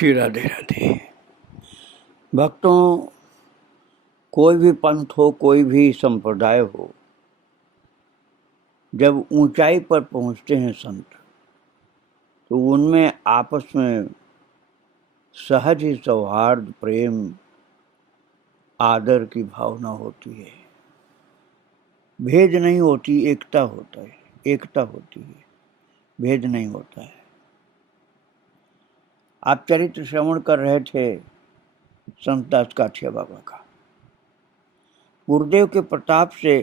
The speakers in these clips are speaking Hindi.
श्री राधे राधे। भक्तों, कोई भी पंथ हो, कोई भी संप्रदाय हो, जब ऊंचाई पर पहुंचते हैं संत, तो उनमें आपस में सहज ही सौहार्द, प्रेम, आदर की भावना होती है। भेद नहीं होती, एकता होता है, एकता होती है, भेद नहीं होता है। आप चरित्र श्रवण कर रहे थे संत दास काठिया बाबा का। गुरुदेव के प्रताप से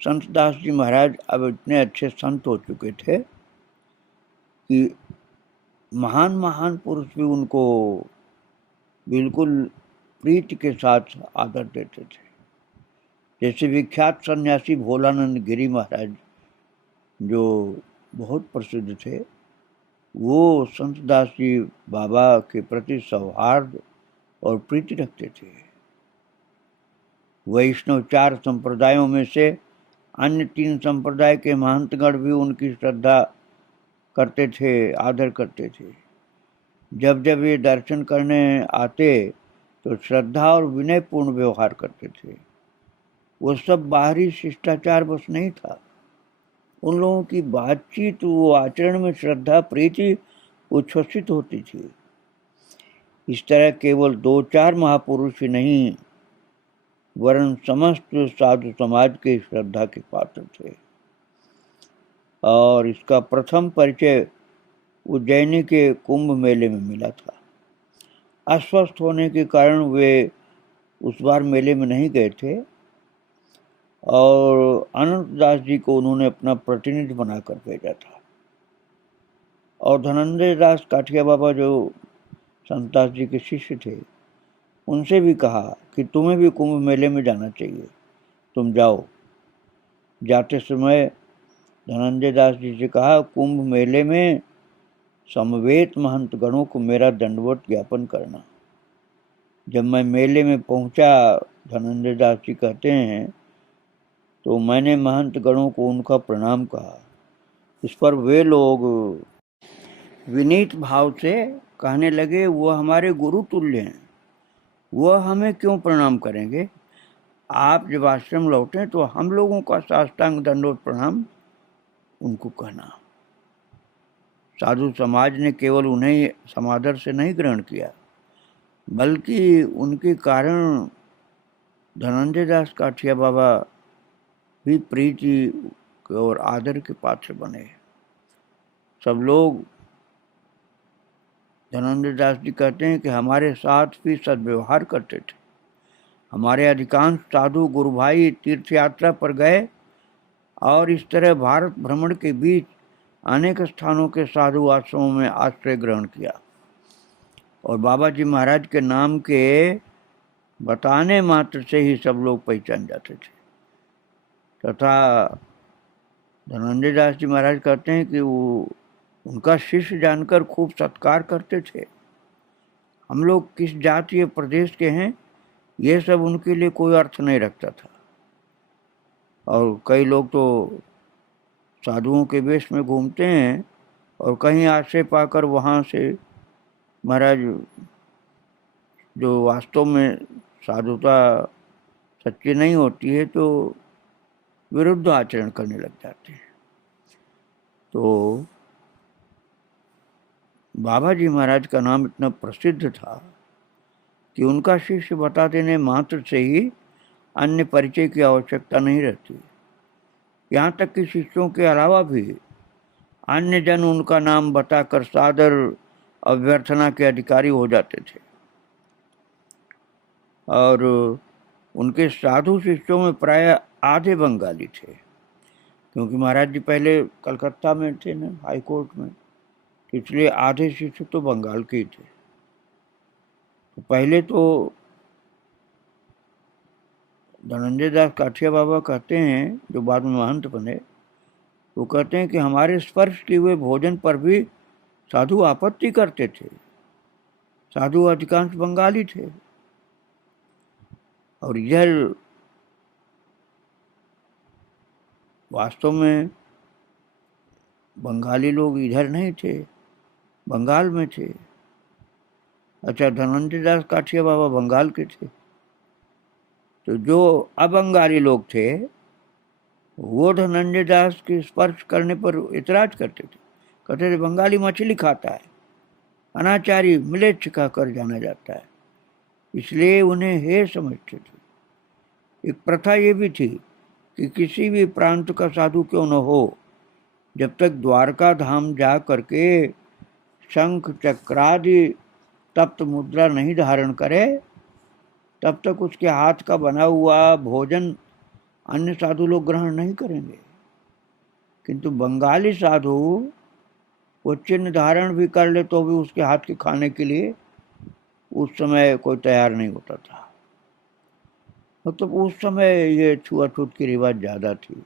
संत दास जी महाराज अब इतने अच्छे संत हो चुके थे कि महान महान पुरुष भी उनको बिल्कुल प्रीति के साथ आदर देते थे। जैसे विख्यात सन्यासी भोलानंद गिरी महाराज, जो बहुत प्रसिद्ध थे, वो संत दास जी बाबा के प्रति सौहार्द और प्रीति रखते थे। वैष्णव 4 संप्रदायों में से अन्य 3 संप्रदाय के महंतगण भी उनकी श्रद्धा करते थे, आदर करते थे। जब जब ये दर्शन करने आते तो श्रद्धा और विनय पूर्ण व्यवहार करते थे। वो सब बाहरी शिष्टाचार बस नहीं था। उन लोगों की बातचीत, वो आचरण में श्रद्धा, प्रीति उच्छ्वसित होती थी। इस तरह केवल 2-4 महापुरुष ही नहीं, वरन समस्त साधु समाज के श्रद्धा के पात्र थे। और इसका प्रथम परिचय उज्जैनी के कुंभ मेले में मिला था। अस्वस्थ होने के कारण वे उस बार मेले में नहीं गए थे और अनंत दास जी को उन्होंने अपना प्रतिनिधि बनाकर भेजा था। और धनंजय दास काठिया बाबा, जो संत दास जी के शिष्य थे, उनसे भी कहा कि तुम्हें भी कुंभ मेले में जाना चाहिए, तुम जाओ। जाते समय धनंजय दास जी से कहा, कुंभ मेले में समवेत महंत गणों को मेरा दंडवत ज्ञापन करना। जब मैं मेले में पहुंचा, धनंजय दास जी कहते हैं, तो मैंने महंत गणों को उनका प्रणाम कहा। इस पर वे लोग विनीत भाव से कहने लगे, वह हमारे गुरु तुल्य हैं, वह हमें क्यों प्रणाम करेंगे? आप जब आश्रम लौटें तो हम लोगों का साष्टांग दंडवत प्रणाम उनको कहना। साधु समाज ने केवल उन्हें समादर से नहीं ग्रहण किया, बल्कि उनके कारण धनंजय दास काठिया बाबा भी प्रीति और आदर के पात्र बने। सब लोग, धनंजय दास जी कहते हैं कि हमारे साथ भी सद्व्यवहार करते थे। हमारे अधिकांश साधु गुरु भाई तीर्थ यात्रा पर गए और इस तरह भारत भ्रमण के बीच अनेक स्थानों के साधु आश्रमों में आश्रय ग्रहण किया और बाबा जी महाराज के नाम के बताने मात्र से ही सब लोग पहचान जाते थे। तथा धनंजय दास जी महाराज कहते हैं कि वो उनका शिष्य जानकर खूब सत्कार करते थे। हम लोग किस जाति या प्रदेश के हैं, ये सब उनके लिए कोई अर्थ नहीं रखता था। और कई लोग तो साधुओं के वेश में घूमते हैं और कहीं आश्रय पाकर वहाँ से महाराज, जो वास्तव में साधुता सच्ची नहीं होती है, तो विरुद्ध आचरण करने लग जाते हैं। तो बाबा जी महाराज का नाम इतना प्रसिद्ध था कि उनका शिष्य बता देने मात्र से ही अन्य परिचय की आवश्यकता नहीं रहती। यहाँ तक कि शिष्यों के अलावा भी अन्य जन उनका नाम बताकर सादर अभ्यर्थना के अधिकारी हो जाते थे। और उनके साधु शिष्यों में प्राय आधे बंगाली थे, क्योंकि महाराज जी पहले कलकत्ता में थे ना, हाई कोर्ट में, इसलिए आधे शिष्य तो बंगाल के ही थे। तो पहले तो धनंजय दास काठिया बाबा कहते हैं, जो बाद में महंत बने, वो कहते हैं कि हमारे स्पर्श किए हुए भोजन पर भी साधु आपत्ति करते थे। साधु अधिकांश बंगाली थे और इधर वास्तव में बंगाली लोग इधर नहीं थे, बंगाल में थे। अच्छा, धनंजय दास काठिया बाबा बंगाल के थे, तो जो अबंगाली लोग थे वो धनंजय दास के स्पर्श करने पर इतराज करते थे, कहते थे बंगाली मछली खाता है, अनाचारी मिलेच्छ कहकर जाना जाता है, इसलिए उन्हें हे समझते थे। एक प्रथा ये भी थी कि किसी भी प्रांत का साधु क्यों न हो, जब तक द्वारका धाम जा करके शंख चक्रादि तप्त मुद्रा नहीं धारण करे, तब तक उसके हाथ का बना हुआ भोजन अन्य साधु लोग ग्रहण नहीं करेंगे। किंतु बंगाली साधु वो चिन्ह धारण भी कर ले तो भी उसके हाथ के खाने के लिए उस समय कोई तैयार नहीं होता था। मतलब उस समय ये छुआछूत की रिवाज ज़्यादा थी,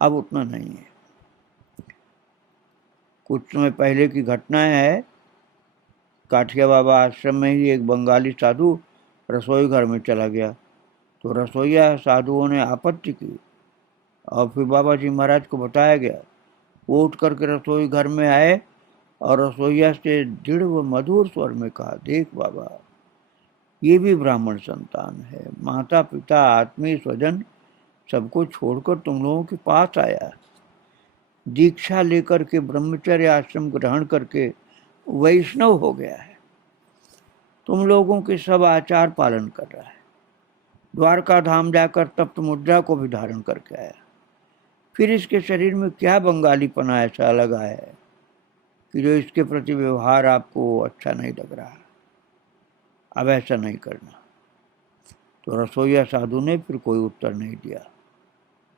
अब उतना नहीं है। कुछ समय पहले की घटनाएं है, काठिया बाबा आश्रम में ही एक बंगाली साधु रसोई घर में चला गया, तो रसोईया साधुओं ने आपत्ति की और फिर बाबा जी महाराज को बताया गया। वो उठ करके रसोई घर में आए और रसोईया से दृढ़ व मधुर स्वर में कहा, देख बाबा, ये भी ब्राह्मण संतान है, माता पिता आत्मीय स्वजन सबको छोड़कर तुम लोगों के पास आया, दीक्षा लेकर के ब्रह्मचर्य आश्रम ग्रहण करके वैष्णव हो गया है, तुम लोगों के सब आचार पालन कर रहा है, द्वारका धाम जाकर तप्त मुद्रा को भी धारण करके आया, फिर इसके शरीर में क्या बंगालीपना ऐसा लगा है कि जो इसके प्रति व्यवहार आपको अच्छा नहीं लग रहा, अब ऐसा नहीं करना। तो रसोईया साधु ने फिर कोई उत्तर नहीं दिया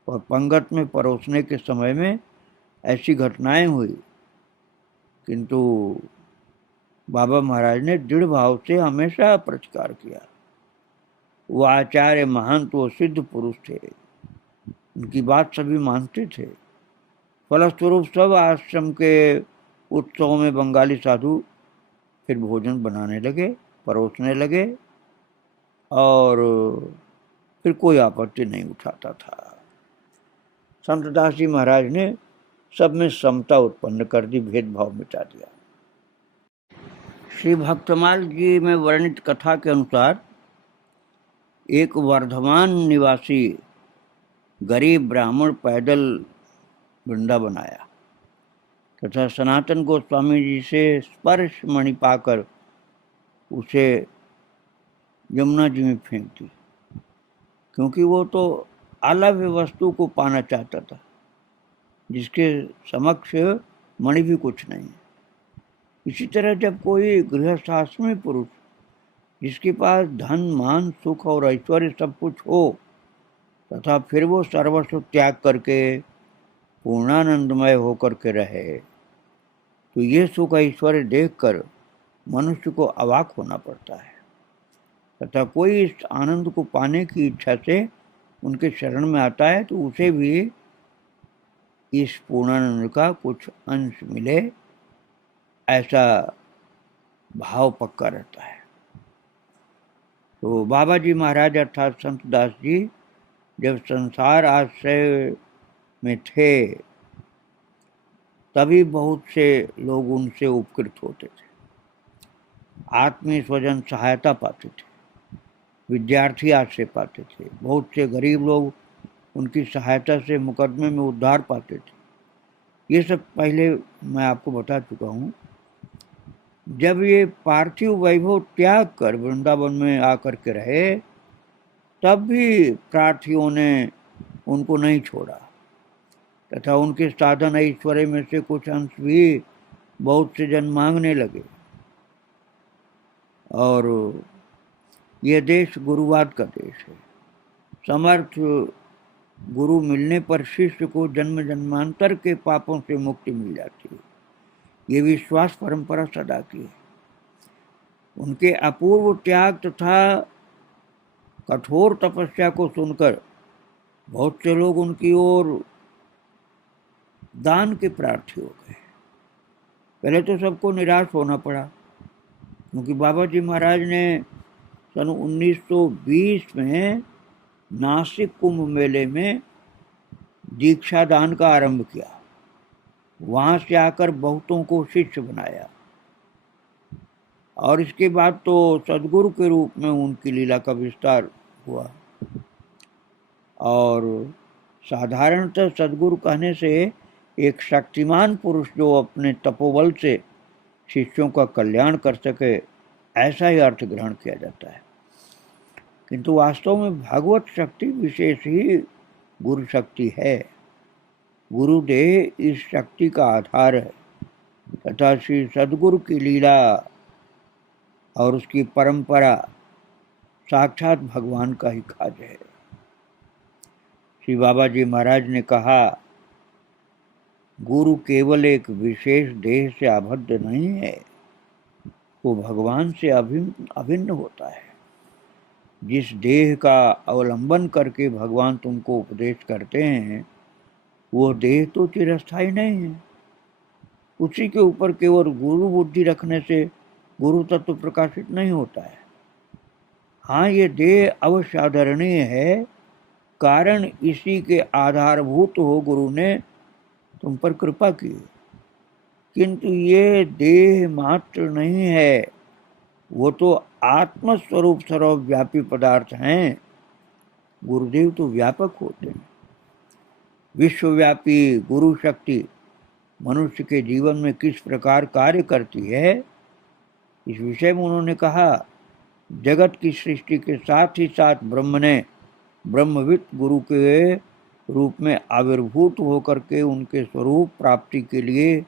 और पंगत में परोसने के समय में ऐसी घटनाएं हुई, किंतु बाबा महाराज ने दृढ़ भाव से हमेशा प्रचार किया। वो आचार्य महंत वो सिद्ध पुरुष थे, उनकी बात सभी मानते थे। फलस्वरूप सब आश्रम के उत्सवों में बंगाली साधु फिर भोजन बनाने लगे, परोसने लगे और फिर कोई आपत्ति नहीं उठाता था। संत दास जी महाराज ने सब में समता उत्पन्न कर दी, भेदभाव मिटा दिया। श्री भक्तमाल जी में वर्णित कथा के अनुसार एक वर्धमान निवासी गरीब ब्राह्मण पैदल वृंदावन आया तथा सनातन गोस्वामी जी से स्पर्श मणि पाकर उसे यमुना जी में फेंक दी, क्योंकि वो तो अलव्य वस्तु को पाना चाहता था जिसके समक्ष मणि भी कुछ नहीं है। इसी तरह जब कोई गृहस्थाश्रमी पुरुष जिसके पास धन मान सुख और ऐश्वर्य सब कुछ हो तथा फिर वो सर्वस्व त्याग करके पूर्णानंदमय होकर के रहे, तो ये सुख ऐश्वर्य देखकर मनुष्य को अवाक होना पड़ता है तथा कोई इस आनंद को पाने की इच्छा से उनके शरण में आता है तो उसे भी इस पूर्णानंद का कुछ अंश मिले, ऐसा भाव पक्का रहता है। तो बाबा जी महाराज अर्थात संत दास जी जब संसार आश्रय में थे तभी बहुत से लोग उनसे उपकृत होते थे, आत्मीय स्वजन सहायता पाते थे, विद्यार्थी आश्रय पाते थे, बहुत से गरीब लोग उनकी सहायता से मुकदमे में उद्धार पाते थे। ये सब पहले मैं आपको बता चुका हूँ। जब ये पार्थिव वैभव त्याग कर वृंदावन में आकर के रहे तब भी प्रार्थियों ने उनको नहीं छोड़ा तथा उनके साधन ऐश्वर्य में से कुछ अंश भी बहुत से जन मांगने लगे और यह देश गुरुवाद का देश है। समर्थ गुरु मिलने पर शिष्य को जन्म जन्मांतर के पापों से मुक्ति मिल जाती है, ये विश्वास परंपरा सदा की है। उनके अपूर्व त्याग तथा कठोर तपस्या को सुनकर बहुत से लोग उनकी ओर दान के प्रार्थी हो गए। पहले तो सबको निराश होना पड़ा, क्योंकि बाबा जी महाराज ने सन 1920 में नासिक कुंभ मेले में दीक्षा दान का आरंभ किया, वहां से आकर बहुतों को शिष्य बनाया और इसके बाद तो सदगुरु के रूप में उनकी लीला का विस्तार हुआ। और साधारणतः सदगुरु कहने से एक शक्तिमान पुरुष जो अपने तपोबल से शिष्यों का कल्याण कर सके, ऐसा ही अर्थ ग्रहण किया जाता है। किंतु वास्तव में भागवत शक्ति विशेष ही गुरु शक्ति है। गुरुदेव इस शक्ति का आधार है तथा श्री सदगुरु की लीला और उसकी परंपरा साक्षात भगवान का ही काज है। श्री बाबा जी महाराज ने कहा, गुरु केवल एक विशेष देह से आबद्ध नहीं है, वो भगवान से अभिन्न होता है। जिस देह का अवलंबन करके भगवान तुमको उपदेश करते हैं, वो देह तो चिरस्थायी नहीं है। उसी के ऊपर केवल गुरु बुद्धि रखने से गुरु तत्व प्रकाशित नहीं होता है। हाँ, ये देह अवश्य आदरणीय है, कारण इसी के आधारभूत हो गुरु ने तुम पर कृपा की। किंतु ये देह मात्र नहीं है, वो तो आत्मस्वरूप सर्वव्यापी पदार्थ हैं। गुरुदेव तो व्यापक होते हैं। विश्वव्यापी गुरु शक्ति मनुष्य के जीवन में किस प्रकार कार्य करती है, इस विषय में उन्होंने कहा, जगत की सृष्टि के साथ ही साथ ब्रह्म ने ब्रह्मविद गुरु के रूप में आविर्भूत होकर के उनके स्वरूप प्राप्ति के लिए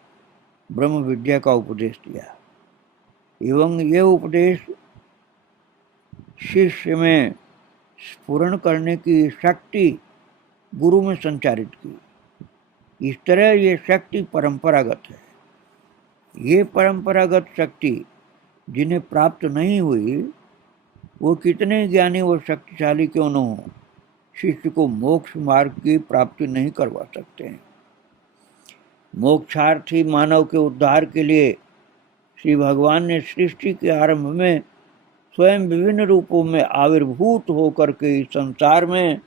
ब्रह्म विद्या का उपदेश दिया एवं यह उपदेश शिष्य में स्फुरण करने की शक्ति गुरु में संचारित की। इस तरह ये शक्ति परंपरागत है। ये परंपरागत शक्ति जिन्हें प्राप्त नहीं हुई, वो कितने ज्ञानी व शक्तिशाली क्यों न हो, शिष्य को मोक्ष मार्ग की प्राप्ति नहीं करवा सकते हैं। मोक्षार्थी मानव के उद्धार के लिए श्री भगवान ने सृष्टि के आरंभ में स्वयं विभिन्न रूपों में आविर्भूत होकर के इस संसार में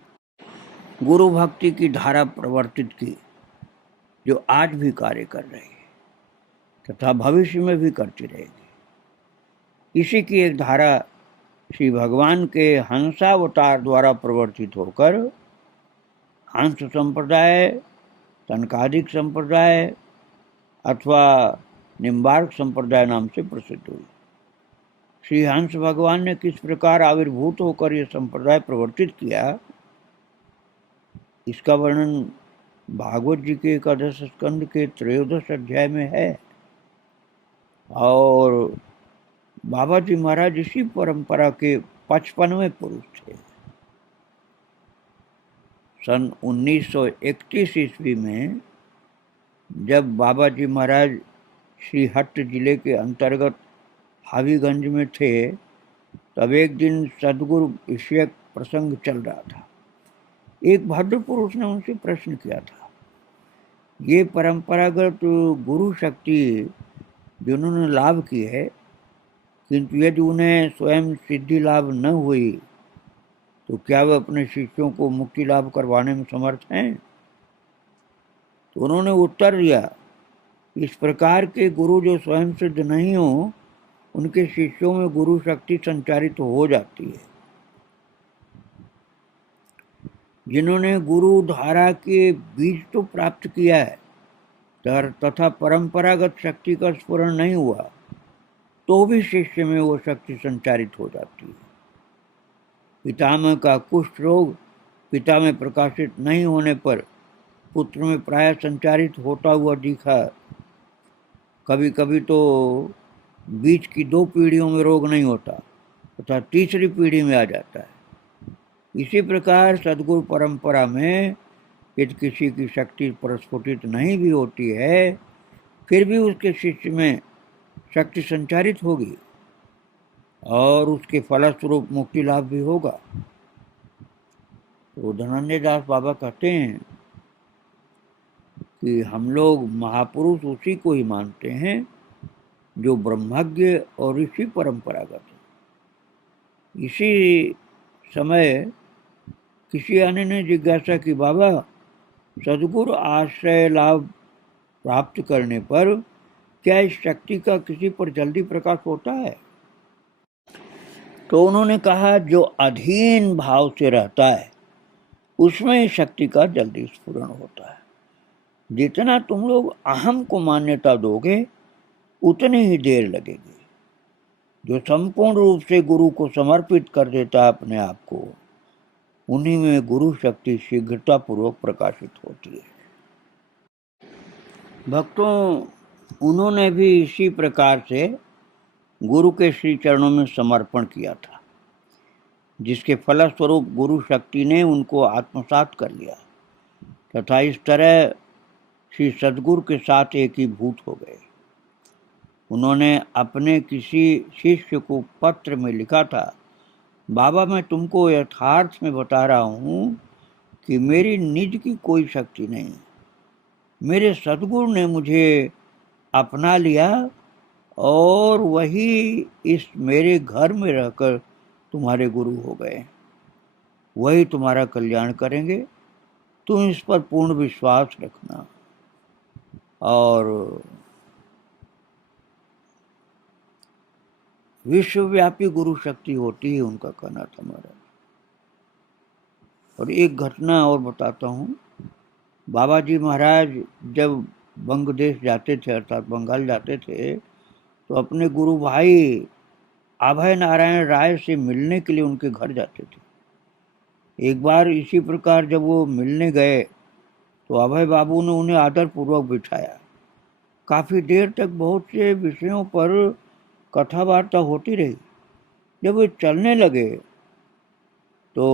गुरु भक्ति की धारा प्रवर्तित की, जो आज भी कार्य कर रही है तथा भविष्य में भी करती रहेगी। इसी की एक धारा श्री भगवान के हंसावतार द्वारा प्रवर्तित होकर हंस संप्रदाय, तनकादिक संप्रदाय अथवा निम्बार्क संप्रदाय नाम से प्रसिद्ध हुई। श्री हंस भगवान ने किस प्रकार आविर्भूत होकर यह संप्रदाय प्रवर्तित किया, इसका वर्णन भागवत जी के 11 स्कंद के 13 अध्याय में है। और बाबा जी महाराज इसी परंपरा के 55वें पुरुष थे। सन 1931 ईस्वी में जब बाबा जी महाराज श्रीहट्ट जिले के अंतर्गत हावीगंज में थे, तब एक दिन सदगुरु विषयक प्रसंग चल रहा था। एक भद्र पुरुष ने उनसे प्रश्न किया था, ये परंपरागत गुरु शक्ति जिन्होंने लाभ की है, किंतु यदि उन्हें स्वयं सिद्धि लाभ न हुई, तो क्या वे अपने शिष्यों को मुक्ति लाभ करवाने में समर्थ हैं? तो उन्होंने उत्तर दिया, इस प्रकार के गुरु जो स्वयं सिद्ध नहीं हो, उनके शिष्यों में गुरु शक्ति संचारित हो जाती है। जिन्होंने गुरु धारा के बीज तो प्राप्त किया है तथा परंपरागत शक्ति का स्फुरण नहीं हुआ, तो भी शिष्य में वो शक्ति संचारित हो जाती है। पितामह का कुष्ठ रोग पिता में प्रकाशित नहीं होने पर पुत्र में प्राय संचारित होता हुआ दिखा। कभी कभी तो बीच की 2 पीढ़ियों में रोग नहीं होता तथा तीसरी पीढ़ी में आ जाता है। इसी प्रकार सद्गुरु परंपरा में यदि किसी की शक्ति प्रस्फुटित नहीं भी होती है, फिर भी उसके शिष्य में शक्ति संचारित होगी और उसके फलस्वरूप मुक्ति लाभ भी होगा। तो धनंजय दास बाबा कहते हैं कि हम लोग महापुरुष उसी को ही मानते हैं जो ब्रह्मज्ञ और ऋषि परंपरागत है। इसी समय किसी अन्य ने जिज्ञासा की, बाबा सद्गुरु आश्रय लाभ प्राप्त करने पर क्या इस शक्ति का किसी पर जल्दी प्रकाश होता है? तो उन्होंने कहा, जो अधीन भाव से रहता है उसमें शक्ति का जल्दी स्फुरण होता है। जितना तुम लोग अहम को मान्यता दोगे उतनी ही देर लगेगी। जो संपूर्ण रूप से गुरु को समर्पित कर देता है अपने आप को, उन्हीं में गुरु शक्ति शीघ्रता पूर्वक प्रकाशित होती है। भक्तों, उन्होंने भी इसी प्रकार से गुरु के श्री चरणों में समर्पण किया था, जिसके फलस्वरूप गुरु शक्ति ने उनको आत्मसात कर लिया तथा इस तरह श्री सद्गुरु के साथ एकीभूत हो गए। उन्होंने अपने किसी शिष्य को पत्र में लिखा था, बाबा, मैं तुमको यथार्थ में बता रहा हूँ कि मेरी निज की कोई शक्ति नहीं, मेरे सद्गुरु ने मुझे अपना लिया और वही इस मेरे घर में रहकर तुम्हारे गुरु हो गए। वही तुम्हारा कल्याण करेंगे, तुम इस पर पूर्ण विश्वास रखना। और विश्वव्यापी गुरु शक्ति होती है, उनका कहना था महाराज। और एक घटना और बताता हूँ। बाबा जी महाराज जब बंग देश जाते थे, अर्थात बंगाल जाते थे, तो अपने गुरु भाई अभय नारायण राय से मिलने के लिए उनके घर जाते थे। एक बार इसी प्रकार जब वो मिलने गए तो अभय बाबू ने उन्हें आदरपूर्वक बिठाया। काफ़ी देर तक बहुत से विषयों पर कथा वार्ता होती रही। जब वे चलने लगे तो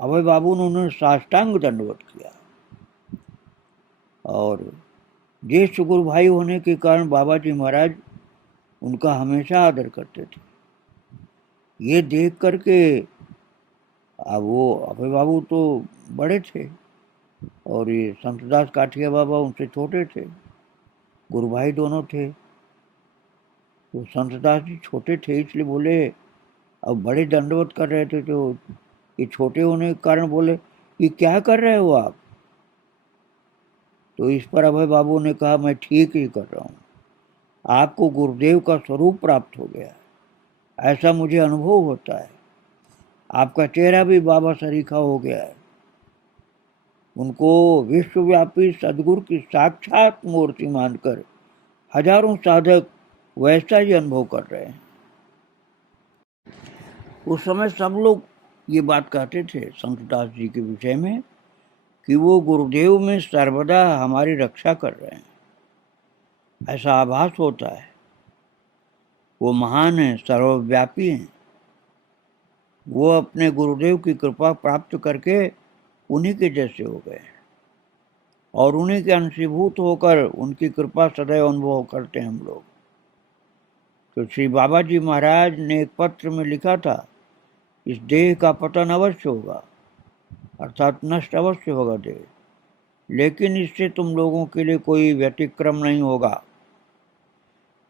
अभय बाबू ने उन्हें साष्टांग दंडवत किया। और ज्येष्ठ गुरु भाई होने के कारण बाबा जी महाराज उनका हमेशा आदर करते थे। ये देख करके अब वो अभय बाबू तो बड़े थे और ये संतदास काठिया बाबा उनसे छोटे थे, गुरु भाई दोनों थे। तो संतदास जी छोटे थे, इसलिए बोले, अब बड़े दंडवत कर रहे थे तो ये छोटे होने के कारण बोले, ये क्या कर रहे हो आप? तो इस पर अभय बाबू ने कहा, मैं ठीक ही कर रहा हूँ, आपको गुरुदेव का स्वरूप प्राप्त हो गया, ऐसा मुझे अनुभव होता है। आपका चेहरा भी बाबा सरीखा हो गया है। उनको विश्वव्यापी सदगुरु की साक्षात मूर्ति मानकर हजारों साधक वैसा ही अनुभव कर रहे हैं। उस समय सब लोग ये बात कहते थे संतदास जी के विषय में कि वो गुरुदेव में सर्वदा हमारी रक्षा कर रहे हैं, ऐसा आभास होता है। वो महान हैं, सर्वव्यापी हैं। वो अपने गुरुदेव की कृपा प्राप्त करके उन्हीं के जैसे हो गए और उन्हीं के अंशीभूत होकर उनकी कृपा सदैव अनुभव करते हैं हम लोग। तो श्री बाबा जी महाराज ने एक पत्र में लिखा था, इस देह का पतन अवश्य होगा, अर्थात नष्ट अवश्य होगा देह, लेकिन इससे तुम लोगों के लिए कोई व्यतिक्रम नहीं होगा।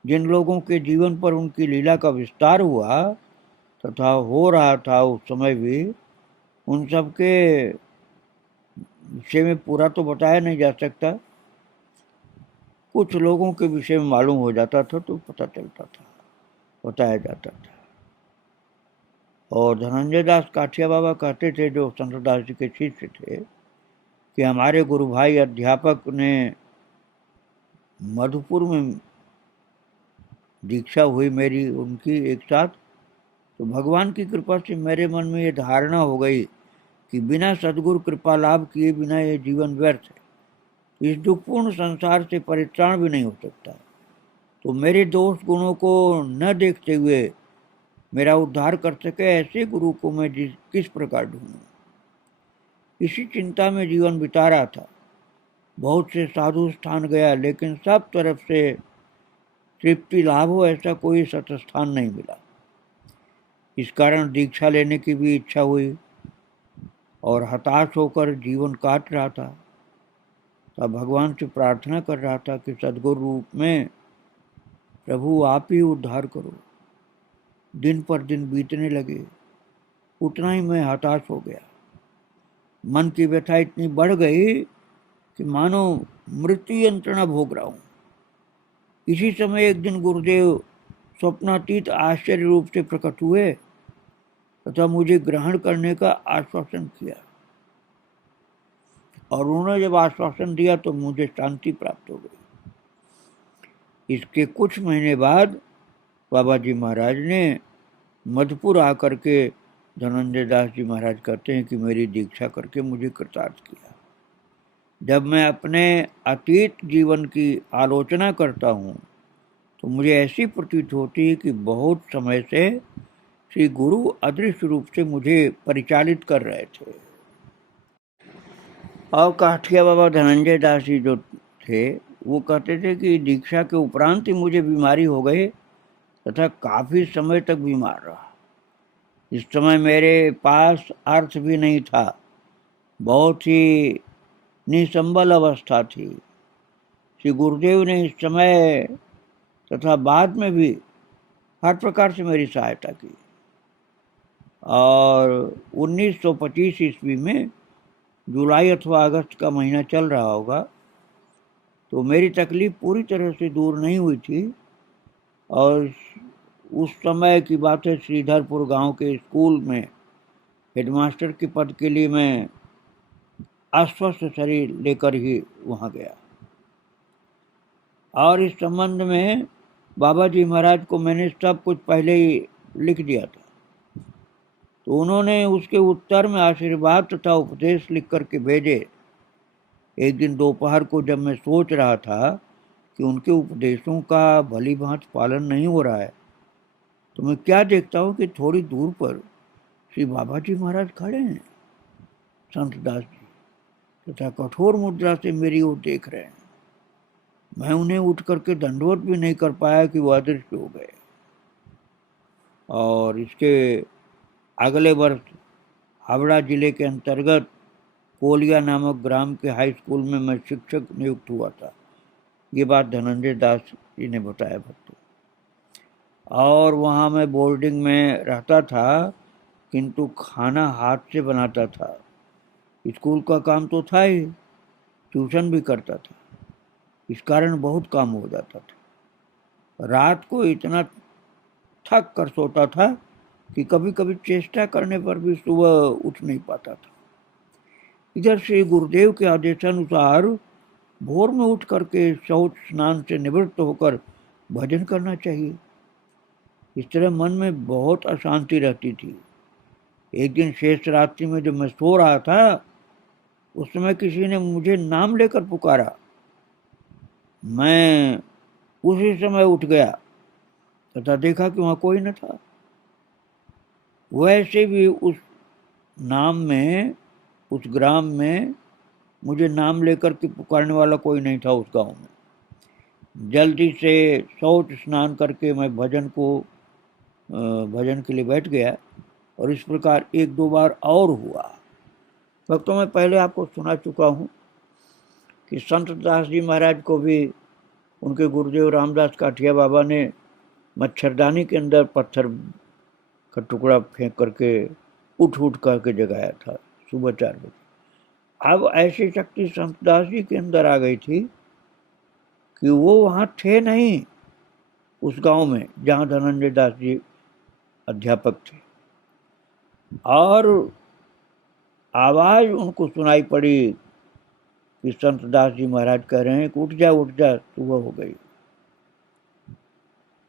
जिन लोगों के जीवन पर उनकी लीला का विस्तार हुआ तथा हो रहा था उस समय भी, उन सब के विषय में पूरा तो बताया नहीं जा सकता, कुछ लोगों के विषय में मालूम हो जाता था तो पता चलता था, बताया जाता था। और धनंजय दास काठिया बाबा कहते थे, जो संतदास जी के शिष्य थे, कि हमारे गुरु भाई अध्यापक ने मधुपुर में दीक्षा हुई मेरी उनकी एक साथ, तो भगवान की कृपा से मेरे मन में ये धारणा हो गई कि बिना सद्गुरु कृपा लाभ किए बिना ये जीवन व्यर्थ है, इस दुखपूर्ण संसार से परित्राण भी नहीं हो सकता। तो मेरे दोष गुणों को न देखते हुए मेरा उद्धार कर सके ऐसे गुरु को मैं किस प्रकार ढूंढूं। इसी चिंता में जीवन बिता रहा था। बहुत से साधु स्थान गया, लेकिन सब तरफ से तृप्ति लाभ हो ऐसा कोई सतस्थान नहीं मिला। इस कारण दीक्षा लेने की भी इच्छा हुई और हताश होकर जीवन काट रहा था। तब भगवान से प्रार्थना कर रहा था कि सद्गुरु रूप में प्रभु आप ही उद्धार करो। दिन पर दिन बीतने लगे, उतना ही मैं हताश हो गया। मन की व्यथा इतनी बढ़ गई कि मानो मृत्यु यंत्रणा भोग रहा हूँ। इसी समय एक दिन गुरुदेव स्वप्नातीत आश्चर्य रूप से प्रकट हुए तथा मुझे ग्रहण करने का आश्वासन किया। और उन्होंने जब आश्वासन दिया तो मुझे शांति प्राप्त हो गई। इसके कुछ महीने बाद बाबा जी महाराज ने मधुपुर आकर के, धनंजय दास जी महाराज कहते हैं कि मेरी दीक्षा करके मुझे कृतार्थ किया। जब मैं अपने अतीत जीवन की आलोचना करता हूँ तो मुझे ऐसी प्रतीत होती है कि बहुत समय से श्री गुरु अदृश्य रूप से मुझे परिचालित कर रहे थे। और काठिया बाबा धनंजय दास जी जो थे वो कहते थे कि दीक्षा के उपरांत ही मुझे बीमारी हो गई तथा काफी समय तक बीमार रहा। इस समय मेरे पास अर्थ भी नहीं था, बहुत ही निसंबल अवस्था थी। श्री गुरुदेव ने इस समय तथा बाद में भी हर प्रकार से मेरी सहायता की। और 1925 ईस्वी में जुलाई अथवा अगस्त का महीना चल रहा होगा, तो मेरी तकलीफ पूरी तरह से दूर नहीं हुई थी। और उस समय की बात है, श्रीधरपुर गांव के स्कूल में हेडमास्टर के पद के लिए मैं अस्वस्थ शरीर लेकर ही वहां गया। और इस संबंध में बाबा जी महाराज को मैंने सब कुछ पहले ही लिख दिया था। तो उन्होंने उसके उत्तर में आशीर्वाद तथा उपदेश लिख करके भेजे। एक दिन दोपहर को जब मैं सोच रहा था कि उनके उपदेशों का भली भांति पालन नहीं हो रहा है, तो मैं क्या देखता हूँ कि थोड़ी दूर पर श्री बाबा जी महाराज खड़े हैं, संत दास जी, तथा कठोर मुद्रा से मेरी ओर देख रहे हैं। मैं उन्हें उठ करके दंडवत भी नहीं कर पाया कि वो अदृश्य हो गए। और इसके अगले वर्ष हावड़ा जिले के अंतर्गत कोलिया नामक ग्राम के हाई स्कूल में मैं शिक्षक नियुक्त हुआ था। ये बात धनंजय दास जी ने बताया भक्तों। और वहाँ मैं बोर्डिंग में रहता था, किंतु खाना हाथ से बनाता था। स्कूल का काम तो था ही, ट्यूशन भी करता था। इस कारण बहुत काम हो जाता था। रात को इतना थक कर सोता था कि कभी कभी चेष्टा करने पर भी सुबह उठ नहीं पाता था। इधर श्री गुरुदेव के आदेशानुसार भोर में उठ करके शौच स्नान से निवृत्त होकर भजन करना चाहिए। इस तरह मन में बहुत अशांति रहती थी। एक दिन शेष रात्रि में जब मैं सो रहा था, उस समय किसी ने मुझे नाम लेकर पुकारा। मैं उसी समय उठ गया तथा देखा कि वहां कोई न था। वैसे भी उस नाम में, उस ग्राम में मुझे नाम लेकर के पुकारने वाला कोई नहीं था उस गांव में। जल्दी से शौच स्नान करके मैं भजन के लिए बैठ गया। और इस प्रकार एक दो बार और हुआ। भक्तों, मैं पहले आपको सुना चुका हूँ कि संत दास जी महाराज को भी उनके गुरुदेव रामदास काठिया बाबा ने मच्छरदानी के अंदर पत्थर का टुकड़ा फेंक करके उठ करके जगाया था सुबह 4 बजे। अब ऐसी शक्ति संत दास जी के अंदर आ गई थी कि वो वहाँ थे नहीं, उस गांव में जहाँ धनंजय दास जी अध्यापक थे। और आवाज उनको सुनाई पड़ी कि संत दास जी महाराज कह रहे हैं कि उठ जा, सुबह हो गई।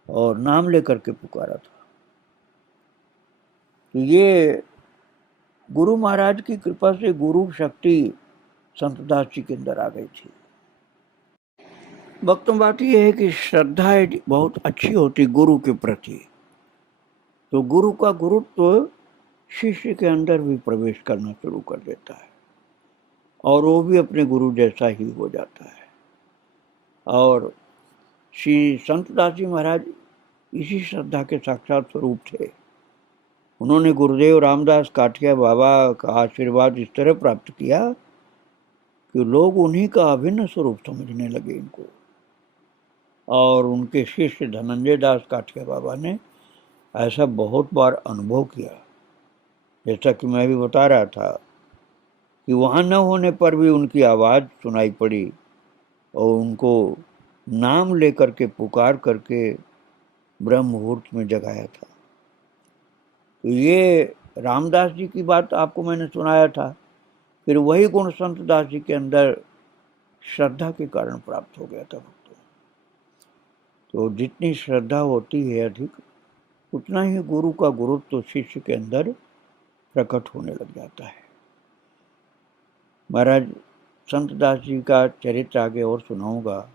और नाम लेकर के पुकारा था। तो ये गुरु महाराज की कृपा से गुरु शक्ति संत दास जी के अंदर आ गई थी। भक्तों, बात यह है कि श्रद्धा बहुत अच्छी होती गुरु के प्रति, तो गुरु का गुरुत्व शिष्य के अंदर भी प्रवेश करना शुरू कर देता है और वो भी अपने गुरु जैसा ही हो जाता है। और श्री संत दास जी महाराज इसी श्रद्धा के साक्षात स्वरूप थे। उन्होंने गुरुदेव रामदास काठिया बाबा का आशीर्वाद इस तरह प्राप्त किया कि लोग उन्हीं का अभिन्न स्वरूप समझने लगे इनको। और उनके शिष्य धनंजय दास काठिया बाबा ने ऐसा बहुत बार अनुभव किया। जैसा कि मैं भी बता रहा था कि वहाँ न होने पर भी उनकी आवाज़ सुनाई पड़ी और उनको नाम लेकर के पुकार करके ब्रह्म मुहूर्त में जगाया था। तो ये रामदास जी की बात आपको मैंने सुनाया था, फिर वही गुण संत दास जी के अंदर श्रद्धा के कारण प्राप्त हो गया था भक्तों। तो जितनी श्रद्धा होती है अधिक, उतना ही गुरु का गुरुत्व तो शिष्य के अंदर प्रकट होने लग जाता है। महाराज संत दास जी का चरित्र आगे और सुनाऊंगा।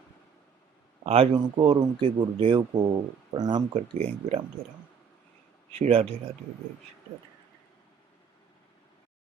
आज उनको और उनके गुरुदेव को प्रणाम करके यहीं विराम दे रहा हूँ। श्री राधे राधे, जय श्री राधे।